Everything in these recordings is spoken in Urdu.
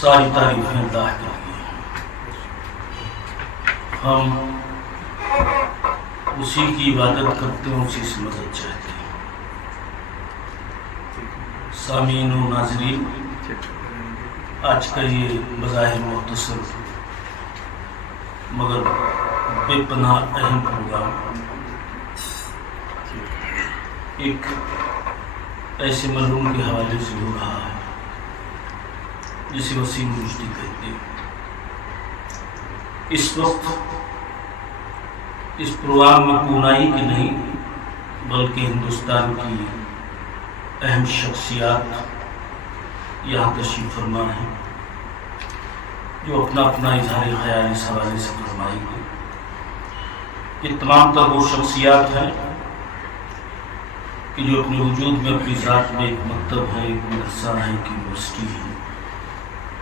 ساری تعریفیں اللہ کے لیے، ہم اسی کی عبادت کرتے ہیں، اسی سے مدد چاہتے ہیں۔ سامعین و ناظرین، آج کا یہ بظاہر مختصر مگر بے پناہ اہم پروگرام ایک ایسے مرحوم کے حوالے سے ہو رہا ہے جسے وسیم رشدی کہتے ہیں۔ اس وقت اس پروگرام میں پونائی کی نہیں بلکہ ہندوستان کی اہم شخصیات یہاں تشریف فرما ہے جو اپنا اپنا اظہار خیال اس حوالے سے فرمائیں گے۔ یہ تمام تر وہ شخصیات ہیں کہ جو اپنے وجود میں اپنی ذات میں ایک مکتب ہے، ایک مدرسہ ہے، ایک یونیورسٹی ہے،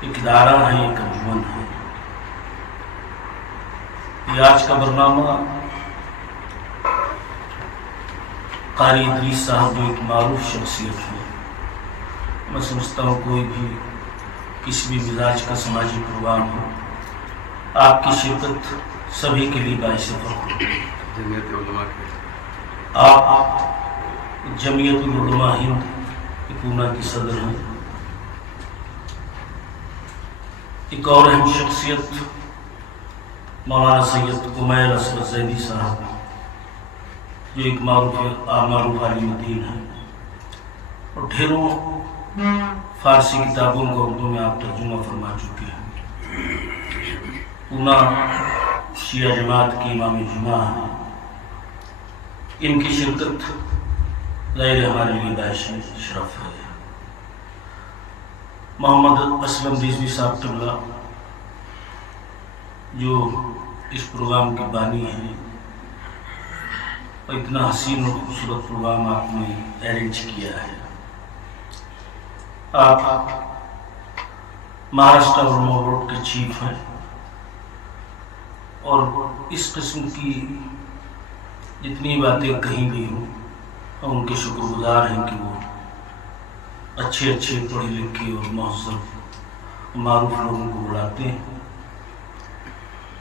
ایک ادارہ ہے، ایک انجمن ہے۔ یہ آج کا برنامہ قاری ادریس صاحب جو ایک معروف شخصیت ہے، میں سمجھتا ہوں کوئی بھی کسی بھی مزاج کا سماجی پروگرام ہو، آپ کی شرکت سبھی کے لیے باعث فخر ہوگی۔ آپ جمعیت العلماء ہند پونا کی صدر ہیں۔ ایک اور اہم شخصیت مولانا سید قمیر اسود زیدی صاحب جو ایک معروف عالم دین ہے اور ڈھیروں فارسی کتابوں کو اردو میں آپ ترجمہ فرما چکے ہیں۔ پونا شیعہ جماعت کی امام جمعہ ہے۔ ان کی شرکت ظاہر ہمارے لیے باعث شرف ہے۔ محمد اسلم رضوی صاحب قبلہ جو اس پروگرام کے بانی ہیں، اور اتنا حسین اور خوبصورت پروگرام آپ نے ارینج کیا ہے۔ آپ مہاراشٹر علماء بورڈ کے چیف ہیں اور اس قسم کی جتنی باتیں کہیں بھی ہوں ہم ان کے شکر گزار ہیں کہ وہ اچھے پڑھے لکھے اور مہذب معروف لوگوں کو بلاتے ہیں۔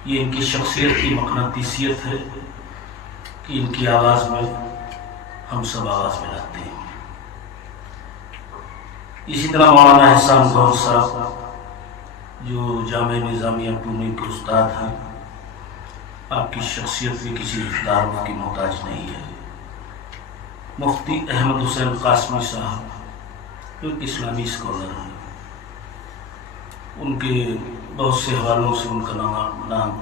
یہ ان کی شخصیت کی مقناطیسیت ہے کہ ان کی آواز میں ہم سب آواز ملاتے ہیں۔ اسی طرح مولانا احسان گور صاحب جو جامعہ نظامیہ پونے کے استاد ہیں، آپ کی شخصیت بھی کسی تعارف کی محتاج نہیں ہے۔ مفتی احمد حسین قاسمی صاحب جو ایک اسلامی اسکالر ہیں، ان کے بہت سے حوالوں سے ان کا نام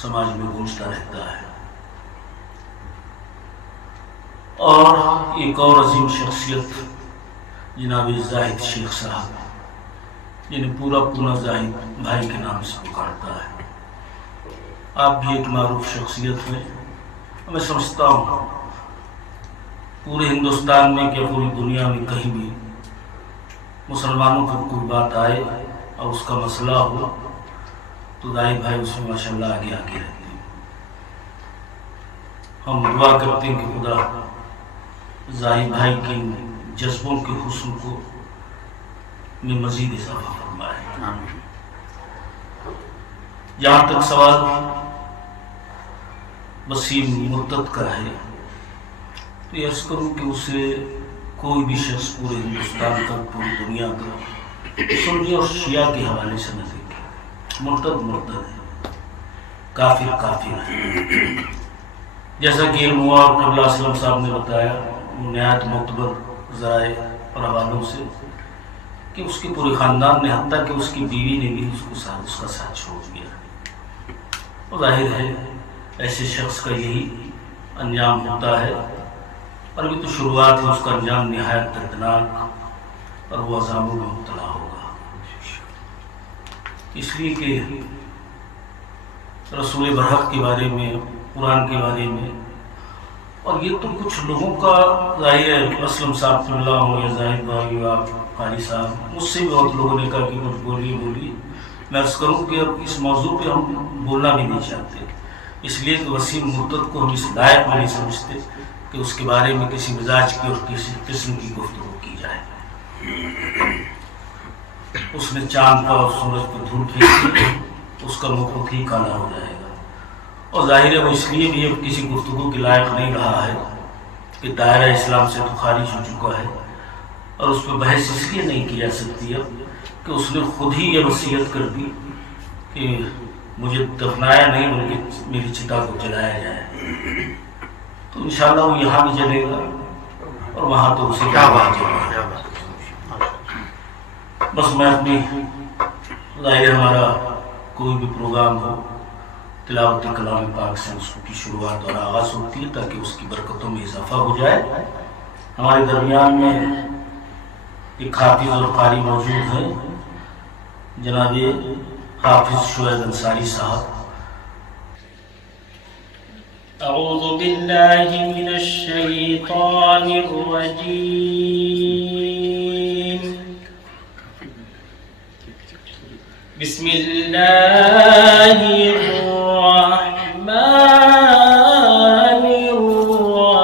سماج میں گونجتا رہتا ہے۔ اور ایک اور عظیم شخصیت جناب زاہد شیخ صاحب جنہیں پورا پونا زاہد بھائی کے نام سے پکارتا ہے۔ آپ بھی ایک معروف شخصیت ہیں۔ میں سمجھتا ہوں پورے ہندوستان میں کہ پوری دنیا میں کہیں بھی مسلمانوں کو کوئی بات آئے اور اس کا مسئلہ ہو تو زاہد بھائی اس میں ماشاءاللہ آگے رہتے ہیں۔ ہم دعا کرتے ہیں کہ خدا زاہد بھائی کے جذبوں کے حسن کو میں مزید اضافہ فرمائے۔ جہاں تک سوال وسیم مرتد کا ہے تو یہ عرض کروں کہ اسے کوئی بھی شخص پورے ہندوستان کا، پوری دنیا کا سنی اور شیعہ کے حوالے سے نہ دیکھے۔ مرتد ہے، کافر ہے۔ جیسا کہ علم ہوا اور قبلہ اسلم صاحب نے بتایا نہایت معتبر ذرائع اور حوالوں سے کہ اس کے پورے خاندان نے، حتیٰ کہ اس کی بیوی نے بھی اس کا ساتھ چھوڑ دیا۔ اور ظاہر ہے ایسے شخص کا یہی انجام ہوتا ہے، اور ابھی تو شروعات ہے، اس کا انجام نہایت دردناک اور وہ عذابوں میں مبتلا ہوگا۔ اس لیے کہ رسول برحق کے بارے میں، قرآن کے بارے میں، اور یہ تو کچھ لوگوں کا ظاہر ہے، اسلم صاحب صلی اللہ علیہ یا زاہد بھائی یا قاری صاحب، مجھ سے بھی بہت لوگوں نے کہا کہ کچھ بولیے۔ میں عرض کروں کہ اب اس موضوع پہ ہم بولنا بھی نہیں چاہتے، اس لیے کہ وسیم مرتد کو ہم اس لائق میں نہیں سمجھتے کہ اس کے بارے میں کسی مزاج کی اور کسی قسم کی گفتگو کی جائے۔ اس نے چاند پر اور سورج پر دھول پھینکی اس کا منہ خود ہی کالا ہو جائے گا. اور ظاہر ہے وہ اس لیے بھی کسی گفتگو کے لائق نہیں رہا ہے کہ دائرہ اسلام سے تو خارج ہو چکا ہے، اور اس پہ بحث اس لیے نہیں کی جا سکتی اب کہ اس نے خود ہی یہ وصیت کر دی کہ مجھے دفنایا نہیں بلکہ میری چتا کو جلایا جائے. تو انشاءاللہ وہ یہاں بھی جلے گا اور وہاں تو اسے کیا بات جلے گا. بس میں اپنی ظاہر ہمارا کوئی بھی پروگرام ہو تلاوت کلام پاک سے اس کی شروعات اور آغاز ہوتی ہے تاکہ اس کی برکتوں میں اضافہ ہو جائے. ہمارے درمیان میں ایک حافظ اور قاری موجود ہیں، جناب حافظ شعیب انصاری صاحب. اعوذ باللہ من الشیطان الرجیم. بسم اللہ الرحمن الرحیم.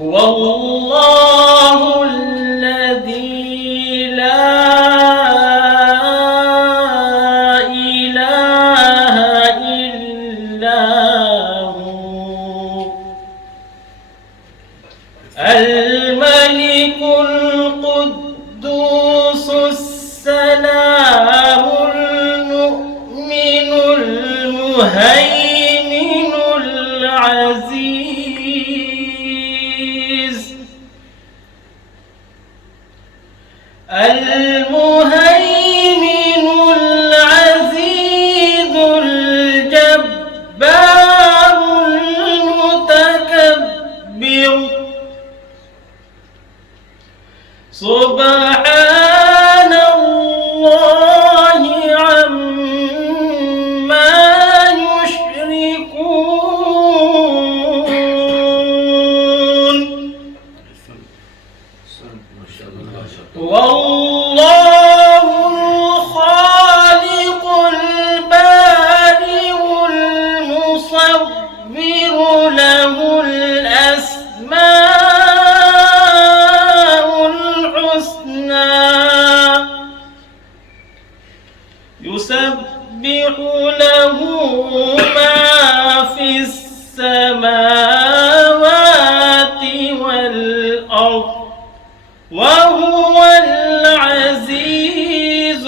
هو اللہ الذی لا الہ الا الملك القدوس السلام المؤمن المهيمن العزيز المهيمن العزيز الجبار المتكبر سبحان اللہ عما یشرکون. واللہ الخالق البارئ المصور له الأسماء يسبح له ما في السماوات والأرض وهو العزيز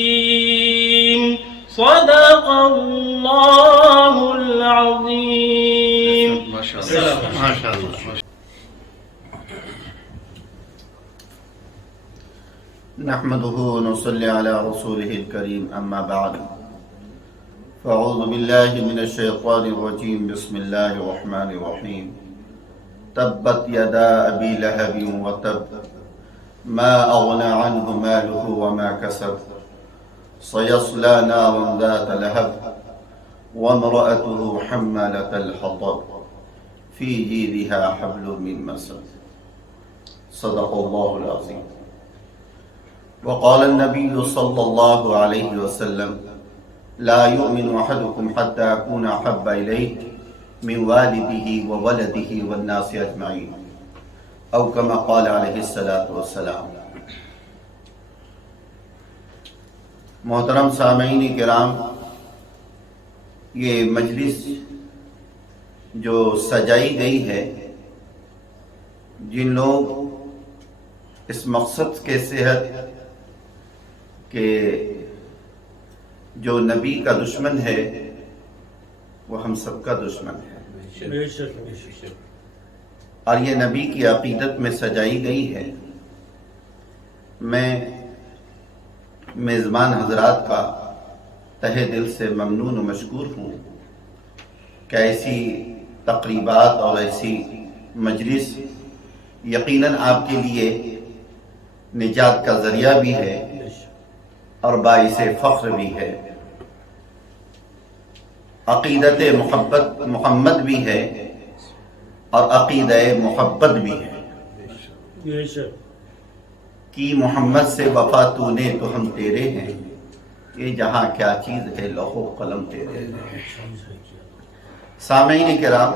الحكيم. صدق الله العظيم. ما شاء الله ما شاء الله. نحمده ونصلي على رسوله الكريم أما بعد فأعوذ بالله من الشيطان الرجيم. بسم الله الرحمن الرحيم. تبت يدا أبي لهب وتب ما أغنى عنه ماله وما كسب سيصلى نارا ذات لهب وامرأته حمالة الحطب في جيدها حبل من مسد. صدق الله العظيم. وقال النبي صلى الله عليه وسلم لا يؤمن أحدكم حتى أكون أحب إليه من والده وولده والناس أجمعين أو كما قال عليه الصلاة والسلام. محترم سامعین کرام، یہ مجلس جو سجائی گئی ہے، جن لوگ اس مقصد کے صحت کہ جو نبی کا دشمن ہے وہ ہم سب کا دشمن ہے، اور یہ نبی کی عقیدت میں سجائی گئی ہے. میں میزبان حضرات کا تہہ دل سے ممنون و مشکور ہوں کہ ایسی تقریبات اور ایسی مجلس یقیناً آپ کے لیے نجات کا ذریعہ بھی ہے اور باعث فخر بھی ہے. عقیدت محمد بھی ہے اور عقیدہ محبت بھی ہے. کی محمد سے وفا تو نے تو ہم تیرے ہیں، یہ جہاں کیا چیز ہے لوح و قلم تیرے۔ سامعین کرام،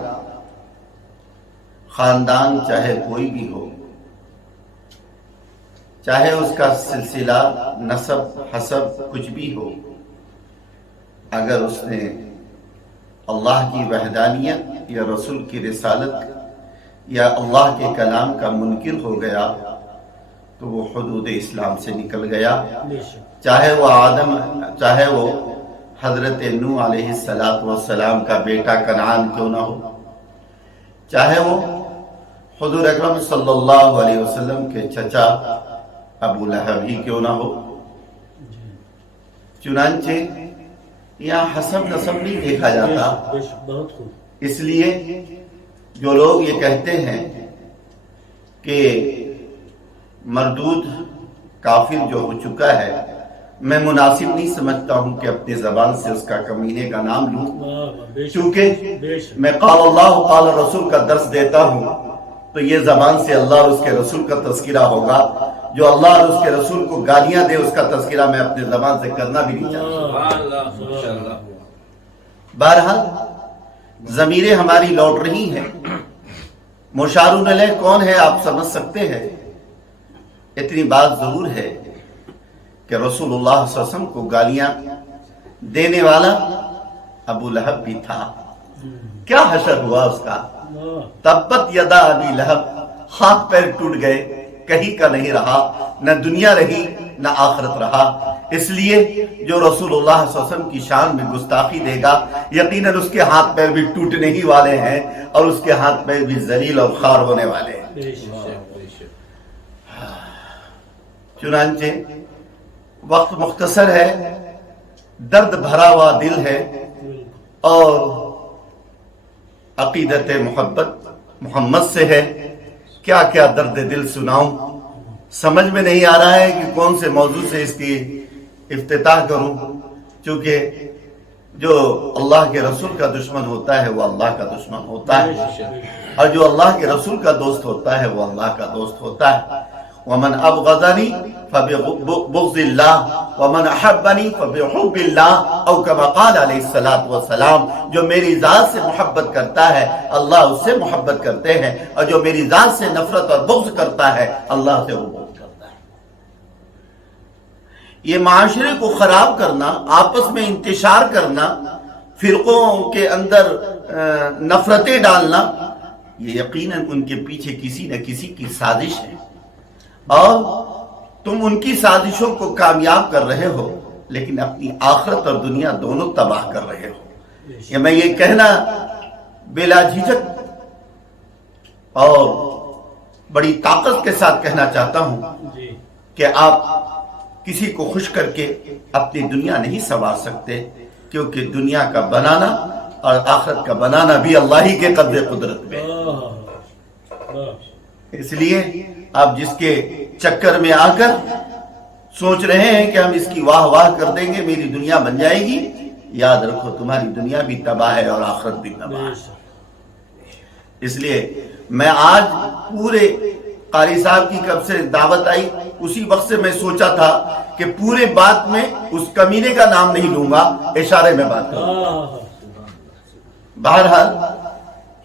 خاندان چاہے کوئی بھی ہو، چاہے اس کا سلسلہ نسب حسب کچھ بھی ہو، اگر اس نے اللہ کی وحدانیت یا رسول کی رسالت یا اللہ کے کلام کا منکر ہو گیا تو وہ حدود اسلام سے نکل گیا، چاہے وہ آدم، چاہے وہ حضرت نوح علیہ السلام کا بیٹا کنعان کیوں نہ ہو، چاہے وہ حضور اکرم صلی اللہ علیہ وسلم کے چچا ابو لہب ہی کیوں نہ ہو۔ چنانچہ یہاں حسب نسب نہیں دیکھا جاتا، اس لیے جو لوگ یہ کہتے ہیں کہ مردود کافر جو ہو چکا ہے، میں مناسب نہیں سمجھتا ہوں کہ اپنی زبان سے اس کا کمینے کا نام لوں، چونکہ میں قال اللہ قال رسول کا درس دیتا ہوں تو یہ زبان سے اللہ اور اس کے رسول کا تذکرہ ہوگا، جو اللہ اور اس کے رسول کو گالیاں دے اس کا تذکرہ میں اپنے زبان سے کرنا بھی نہیں چاہتا۔ بہرحال ضمیریں ہماری لوٹ رہی ہیں، مشارون علیہ کون ہے آپ سمجھ سکتے ہیں۔ اتنی بات ضرور ہے کہ رسول اللہ صلی اللہ علیہ وسلم کو گالیاں دینے والا ابو لہب بھی تھا۔ کیا حشر ہوا اس کا، تبت یدا ابی لہب، ہاتھ پیر ٹوٹ گئے، کہیں کا نہیں رہا، نہ دنیا رہی نہ آخرت رہا۔ اس لیے جو رسول اللہ صلی اللہ علیہ وسلم کی شان میں گستاخی دے گا یقیناً اس کے ہاتھ پیر بھی ٹوٹنے ہی والے ہیں اور اس کے ہاتھ پیر بھی ذلیل اور خوار ہونے والے ہیں۔ چنانچہ وقت مختصر ہے، درد بھرا ہوا دل ہے اور عقیدت محبت محمد سے ہے، کیا کیا درد دل سناؤں، سمجھ میں نہیں آ رہا ہے کہ کون سے موضوع سے اس کی افتتاح کروں، چونکہ جو اللہ کے رسول کا دشمن ہوتا ہے وہ اللہ کا دشمن ہوتا ہے، اور جو اللہ کے رسول کا دوست ہوتا ہے وہ اللہ کا دوست ہوتا ہے۔ وَمَنْ أَبْغَضَنِي فَبِبُغْضِ اللَّهِ وَمَنْ أَحَبَّنِي فَبِحُبِّ اللَّهِ، او كما قال علیہ الصلوۃ والسلام، جو میری ذات سے محبت کرتا ہے اللہ اس سے محبت کرتے ہیں، اور جو میری ذات سے نفرت اور بغض کرتا ہے اللہ سے وہ بغض کرتا ہے۔ یہ معاشرے کو خراب کرنا، آپس میں انتشار کرنا، فرقوں کے اندر نفرتیں ڈالنا، یہ یقیناً ان کے پیچھے کسی نہ کسی کی سازش ہے، اور تم ان کی سازشوں کو کامیاب کر رہے ہو لیکن اپنی آخرت اور دنیا دونوں تباہ کر رہے ہو۔ یہ میں یہ کہنا بلا جھجک اور بڑی طاقت کے ساتھ کہنا چاہتا ہوں کہ آپ کسی کو خوش کر کے اپنی دنیا نہیں سنوار سکتے، کیونکہ دنیا کا بنانا اور آخرت کا بنانا بھی اللہ ہی کے قبضے قدرت میں۔ اس لیے آپ جس کے چکر میں آ کر سوچ رہے ہیں کہ ہم اس کی واہ واہ کر دیں گے میری دنیا بن جائے گی، یاد رکھو تمہاری دنیا بھی تباہ ہے اور آخرت بھی تباہ ہے۔ اس لیے میں آج پورے قاری صاحب کی کب سے دعوت آئی اسی وقت سے میں سوچا تھا کہ پورے بات میں اس کمینے کا نام نہیں لوں گا، اشارے میں بات کروں گا۔ بہرحال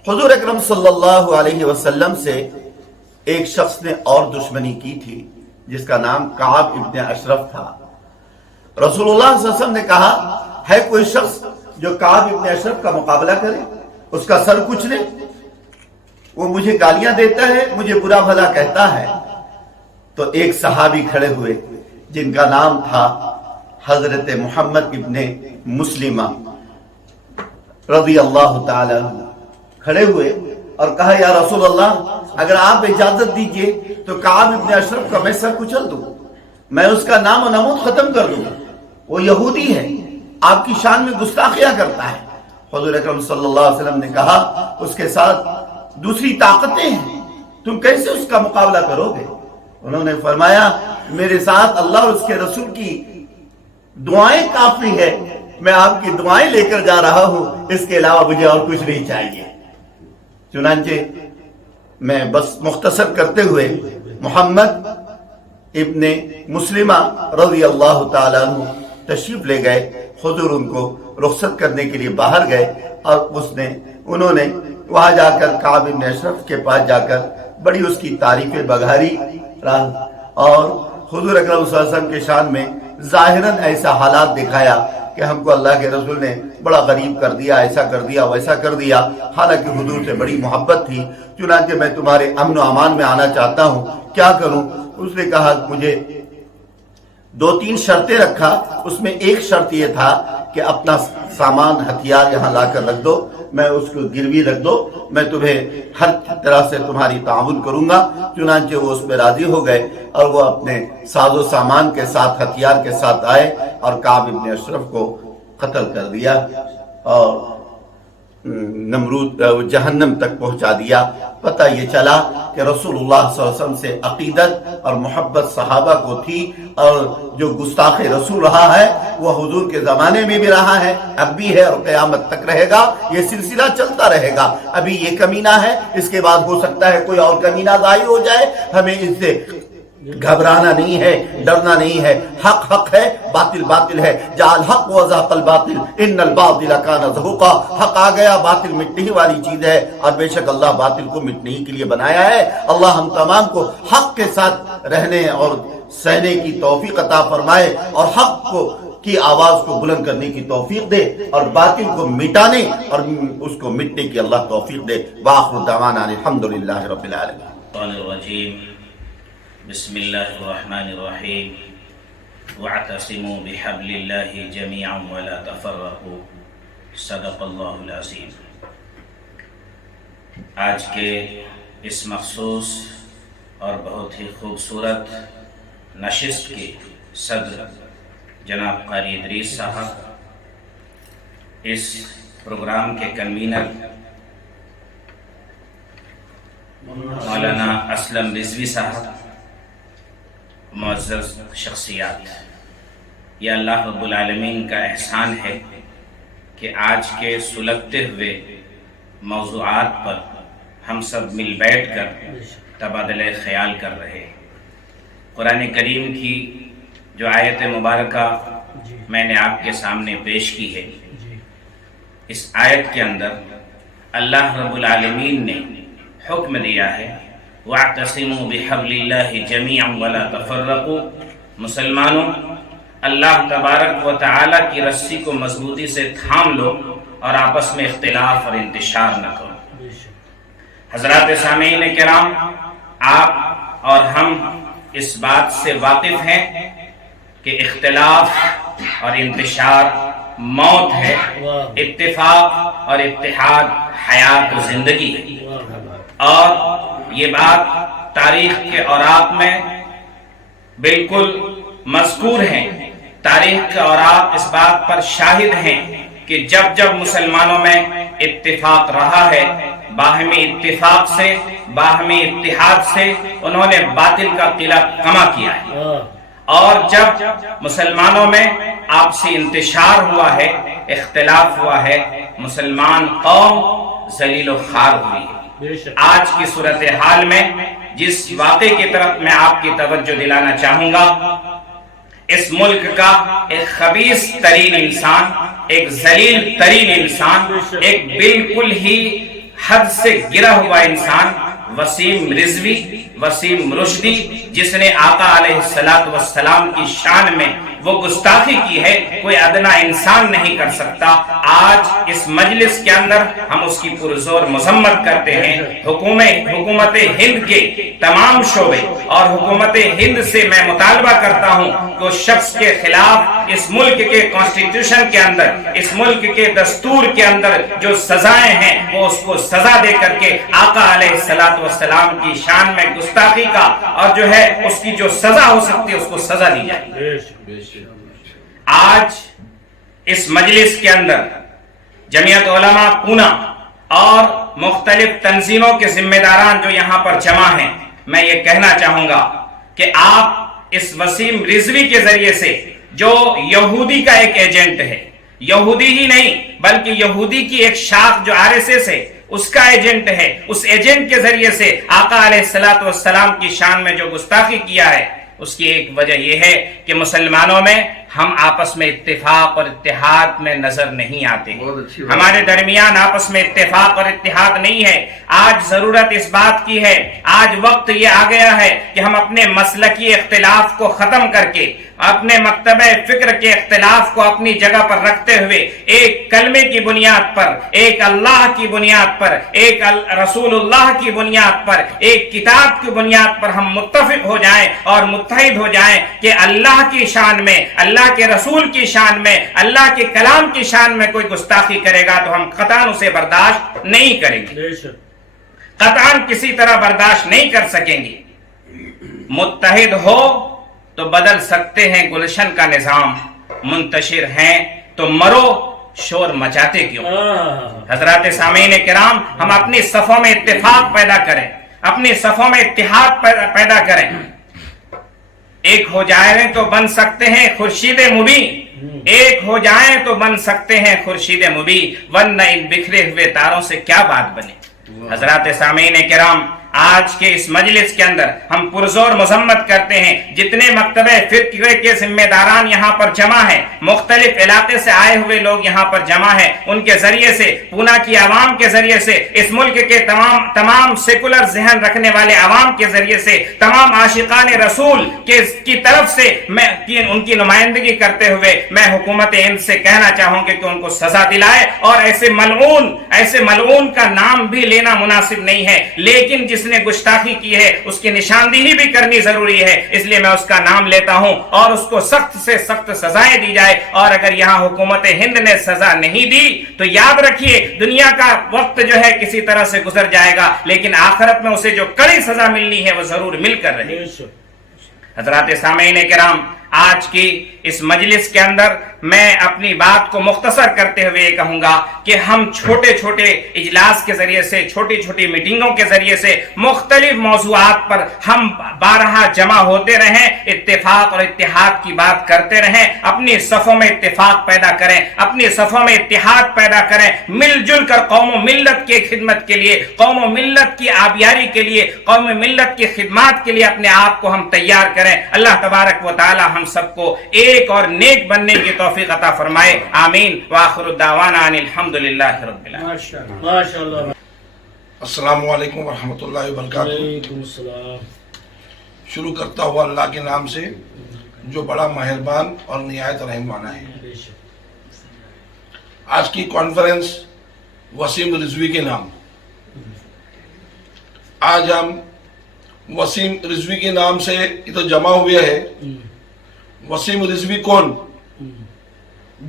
حضور اکرم صلی اللہ علیہ وسلم سے ایک شخص نے اور دشمنی کی تھی جس کا نام کعب ابن اشرف تھا۔ رسول اللہ صلی اللہ علیہ وسلم نے کہا ہے کوئی شخص جو کعب ابن اشرف کا مقابلہ کرے، اس کا سر کچھ لے، وہ مجھے گالیاں دیتا ہے، مجھے برا بھلا کہتا ہے۔ تو ایک صحابی کھڑے ہوئے جن کا نام تھا حضرت محمد ابن مسلمہ رضی اللہ تعالی عنہ، کھڑے ہوئے اور کہا یا رسول اللہ اگر آپ اجازت دیجئے تو کعب ابن اشرف کا میں سر کچل دوں، میں اس کا نام و نمود ختم کر دوں، وہ یہودی ہے، آپ کی شان میں گستاخیاں کرتا ہے۔ حضور اکرم صلی اللہ علیہ وسلم نے کہا اس کے ساتھ دوسری طاقتیں ہیں، تم کیسے اس کا مقابلہ کرو گے؟ انہوں نے فرمایا میرے ساتھ اللہ اور اس کے رسول کی دعائیں کافی ہے، میں آپ کی دعائیں لے کر جا رہا ہوں، اس کے علاوہ مجھے اور کچھ نہیں چاہیے۔ چنانچہ میں بس مختصر کرتے ہوئے محمد ابن مسلمہ رضی اللہ تعالیٰ عنہ تشریف لے گئے. حضور ان کو رخصت کرنے کے لیے باہر گئے اور انہوں نے وہاں جا کر کعب بن اشرف کے پاس جا کر بڑی اس کی تعریفیں بگھاری اور حضور اکرم صلی اللہ علیہ وسلم کے شان میں ظاہراً ایسا حالات دکھایا کہ ہم کو اللہ کے رسول نے بڑا غریب کر دیا، ایسا کر دیا، ویسا کر دیا. حالانکہ حضور سے بڑی محبت تھی. چنانچہ میں تمہارے امن و امان میں آنا چاہتا ہوں، کیا کروں؟ اس نے کہا مجھے 2-3 شرطیں رکھا. اس میں ایک شرط یہ تھا کہ اپنا سامان ہتھیار یہاں لا کر رکھ دو، میں اس کو گروی رکھ دو، میں تمہیں ہر طرح سے تمہاری تعاون کروں گا. چنانچہ وہ اس پہ راضی ہو گئے اور وہ اپنے ساز و سامان کے ساتھ، ہتھیار کے ساتھ آئے اور کعب بن اشرف کو قتل کر دیا اور نمرود جہنم تک پہنچا دیا. پتہ یہ چلا کہ رسول اللہ صلی اللہ علیہ وسلم سے عقیدت اور محبت صحابہ کو تھی، اور جو گستاخ رسول رہا ہے وہ حضور کے زمانے میں بھی رہا ہے، اب بھی ہے اور قیامت تک رہے گا. یہ سلسلہ چلتا رہے گا. ابھی یہ کمینہ ہے، اس کے بعد ہو سکتا ہے کوئی اور کمینہ ظاہر ہو جائے. ہمیں اس سے گھبرانا نہیں ہے، ڈرنا نہیں ہے. حق حق ہے، باطل باطل ہے. جعل حق وزهق الباطل ان الباطل كان زهوقا. حق آ گیا، باطل مٹنے ہی والی چیز ہے، اور بے شک اللہ باطل کو مٹنے ہی کے لیے بنایا ہے. اللہ ہم تمام کو حق کے ساتھ رہنے اور سہنے کی توفیق عطا فرمائے، اور حق کی آواز کو بلند کرنے کی توفیق دے، اور باطل کو مٹانے اور اس کو مٹنے کی اللہ توفیق دے. وآخر دعوانا الحمدللہ رب العالمین. بسم اللہ الرحمن الرحیم. واعتصموا بحبل اللہ جميعا ولا تفرقوا. صدق اللہ العظیم. آج کے اس مخصوص اور بہت ہی خوبصورت نشست کے صدر جناب قاری ادریس صاحب، اس پروگرام کے کنوینر مولانا اسلم رضوی صاحب، معزز شخصیات، یہ اللہ رب العالمین کا احسان ہے کہ آج کے سلگتے ہوئے موضوعات پر ہم سب مل بیٹھ کر تبادلہ خیال کر رہے. قرآن کریم کی جو آیت مبارکہ میں نے آپ کے سامنے پیش کی ہے، اس آیت کے اندر اللہ رب العالمین نے حکم دیا ہے وَاعْتَصِمُوا بِحَبْلِ اللَّهِ جَمِيعًا وَلَا تَفَرَّقُوا. مسلمانوں، اللہ تبارک و تعالیٰ کی رسی کو مضبوطی سے تھام لو اور آپس میں اختلاف اور انتشار نہ کرو. حضرات سامعین کرام، آپ اور ہم اس بات سے واقف ہیں کہ اختلاف اور انتشار موت ہے، اتفاق اور اتحاد حیات و زندگی ہے. اور یہ بات تاریخ کے اوراق میں بالکل مذکور ہیں. تاریخ کے اوراق اس بات پر شاہد ہیں کہ جب جب مسلمانوں میں اتفاق رہا ہے، باہمی اتفاق سے، باہمی اتحاد سے انہوں نے باطل کا قلعہ کما کیا ہے. اور جب مسلمانوں میں آپسی انتشار ہوا ہے، اختلاف ہوا ہے، مسلمان قوم ذلیل و خوار ہوئی ہے. آج کی صورتحال میں جس واقعے کی طرف میں آپ کی توجہ دلانا چاہوں گا، اس ملک کا ایک خبیث ترین انسان، ایک ذلیل ترین انسان، ایک بالکل ہی حد سے گرا ہوا انسان، وسیم رضوی، وسیم رشدی، جس نے آقا علیہ السلام کی شان میں وہ گستاخی کی ہے کوئی ادنا انسان نہیں کر سکتا. آج اس مجلس کے اندر ہم اس کی پرزور مذمت کرتے ہیں. حکومت ہند کے تمام شعبے اور حکومت ہند سے میں مطالبہ کرتا ہوں کہ اس شخص کے خلاف اس ملک کے کانسٹیٹیوشن کے اندر، اس ملک کے دستور کے اندر جو سزائیں ہیں وہ اس کو سزا دے کر کے آقا علیہ السلام کی شان میں گستاخی کا اور جو ہے اس کی جو سزا ہو سکتی ہے اس کو سزا دی جائے. آج اس مجلس کے اندر جمعیت علماء پونا اور مختلف تنظیموں کے ذمہ داران جو یہاں پر جمع ہیں، میں یہ کہنا چاہوں گا کہ آپ اس وسیم رضوی کے ذریعے سے، جو یہودی کا ایک ایجنٹ ہے، یہودی ہی نہیں بلکہ یہودی کی ایک شاخ جو RSS ہے اس کا ایجنٹ ہے، اس ایجنٹ کے ذریعے سے آقا علیہ السلام کی شان میں جو گستاخی کیا ہے، اس کی ایک وجہ یہ ہے کہ مسلمانوں میں ہم آپس میں اتفاق اور اتحاد میں نظر نہیں آتے ہیں. ہمارے درمیان آپس میں اتفاق اور اتحاد نہیں ہے. آج ضرورت اس بات کی ہے، آج وقت یہ آ گیا ہے کہ ہم اپنے مسلکی اختلاف کو ختم کر کے، اپنے مکتبہ فکر کے اختلاف کو اپنی جگہ پر رکھتے ہوئے ایک کلمے کی بنیاد پر، ایک اللہ کی بنیاد پر، ایک رسول اللہ کی بنیاد پر، ایک کتاب کی بنیاد پر ہم متفق ہو جائیں اور متحد ہو جائیں کہ اللہ کی شان میں، اللہ کے رسول کی شان میں، اللہ کے کلام کی شان میں کوئی گستاخی کرے گا تو ہم قطعاً اسے برداشت نہیں کریں گے، قطعاً کسی طرح برداشت نہیں کر سکیں گے. متحد ہو تو بدل سکتے ہیں گلشن کا نظام، منتشر ہیں تو مرو شور مچاتے کیوں. حضرات سامعین کرام، ہم اپنی صفوں میں اتفاق پیدا کریں، اپنی صفوں میں اتحاد پیدا کریں. ایک ہو جائیں تو بن سکتے ہیں خورشید مبین، ایک ہو جائیں تو بن سکتے ہیں خورشید مبین، ورنہ ان بکھرے ہوئے تاروں سے کیا بات بنے. حضرات سامعین کرام، آج کے اس مجلس کے اندر ہم پرزور مذمت کرتے ہیں جتنے مکتبہ فکر کے ذمہ داران یہاں پر جمع ہیں، مختلف علاقے سے آئے ہوئے لوگ یہاں پر جمع ہیں، ان کے ذریعے سے، پونا کی عوام کے ذریعے سے، اس ملک کے تمام سیکولر ذہن رکھنے والے عوام کے ذریعے سے، تمام عاشقان رسول کی طرف سے میں ان کی نمائندگی کرتے ہوئے میں حکومت ہند سے کہنا چاہوں گا کہ ان کو سزا دلائے، اور ایسے ملعون کا نام بھی لینا مناسب نہیں ہے، لیکن جس نے گستاخی کی ہے اس کی نشاندہی بھی کرنی ضروری ہے، اس لیے میں اس کا نام لیتا ہوں اور اس کو سخت سے سخت سزائیں دی جائے. اور اگر یہاں حکومت ہند نے سزا نہیں دی تو یاد رکھیے دنیا کا وقت جو ہے کسی طرح سے گزر جائے گا، لیکن آخرت میں اسے جو کڑی سزا ملنی ہے وہ ضرور مل کر رہے. حضرات سامعین کرام، آج کی اس مجلس کے اندر میں اپنی بات کو مختصر کرتے ہوئے یہ کہوں گا کہ ہم چھوٹے چھوٹے اجلاس کے ذریعے سے، چھوٹی چھوٹی میٹنگوں کے ذریعے سے مختلف موضوعات پر ہم بارہا جمع ہوتے رہیں، اتفاق اور اتحاد کی بات کرتے رہیں، اپنی صفوں میں اتفاق پیدا کریں، اپنی صفوں میں اتحاد پیدا کریں، مل جل کر قوم و ملت کی خدمت کے لیے، قوم و ملت کی آبیاری کے لیے، قوم و ملت کی خدمات کے لیے اپنے آپ کو ہم تیار کریں. اللہ تبارک و تعالی ہم سب کو ایک اور نیک بننے کی توفیق عطا فرمائے. آمین. وآخر الدعوانا ان الحمدللہ رب العالمین. ماشاءاللہ. السلام علیکم ورحمۃ اللہ وبرکاتہ. وعلیکم السلام. شروع کرتا ہوا اللہ کے نام سے جو بڑا مہربان اور نہایت رحم والا ہے. آج کی کانفرنس وسیم رضوی کے نام. آج ہم وسیم رضوی کے نام سے ادھر جمع ہوئے ہیں. وسیم رضوی کون؟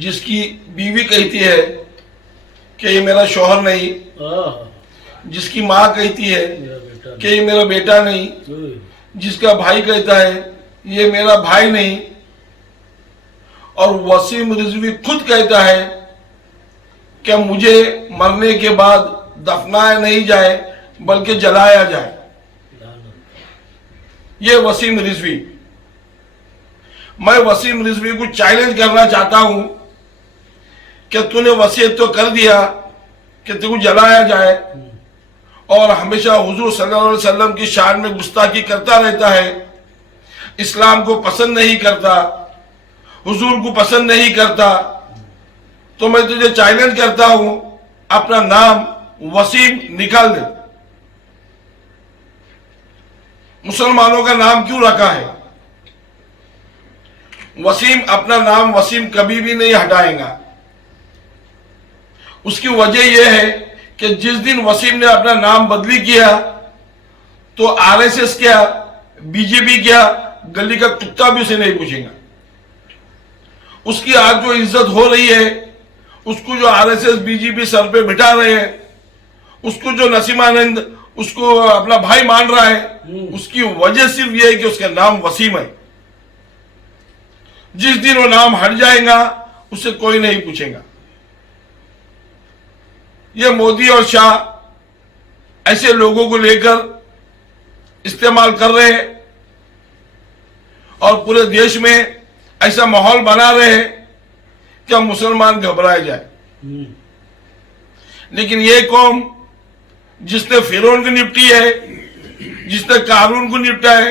جس کی بیوی کہتی ہے کہ یہ میرا شوہر نہیں، جس کی ماں کہتی ہے کہ یہ میرا بیٹا نہیں، جس کا بھائی کہتا ہے یہ میرا بھائی نہیں، اور وسیم رضوی خود کہتا ہے کہ مجھے مرنے کے بعد دفنایا نہیں جائے بلکہ جلایا جائے. یہ وسیم رضوی. میں وسیم رضوی کو چیلنج کرنا چاہتا ہوں کہ تو نے وصیت تو کر دیا کہ تو جلایا جائے اور ہمیشہ حضور صلی اللہ علیہ وسلم کی شان میں گستاخی کرتا رہتا ہے، اسلام کو پسند نہیں کرتا، حضور کو پسند نہیں کرتا، تو میں تجھے چیلنج کرتا ہوں اپنا نام وسیم نکال دے. مسلمانوں کا نام کیوں رکھا ہے؟ وسیم اپنا نام وسیم کبھی بھی نہیں ہٹائیں گا. اس کی وجہ یہ ہے کہ جس دن وسیم نے اپنا نام بدلی کیا تو RSS کیا، BJP کیا، گلی کا کتا بھی اسے نہیں پوچھے گا. اس کی آج جو عزت ہو رہی ہے، اس کو جو RSS BJP سر پہ بٹھا رہے ہیں، اس کو جو نسیم آنند اس کو اپنا بھائی مان رہا ہے، اس کی وجہ صرف یہ ہے کہ اس کا نام وسیم ہے. جس دن وہ نام ہٹ جائے گا اسے کوئی نہیں پوچھے گا. یہ مودی اور شاہ ایسے لوگوں کو لے کر استعمال کر رہے ہیں اور پورے دیش میں ایسا ماحول بنا رہے ہیں کہ ہم مسلمان گھبرائے جائے. لیکن یہ قوم جس نے فرعون کو نپٹی ہے، جس نے قارون کو نپٹا ہے،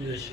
بے شک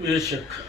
بے شک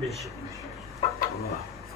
بے شک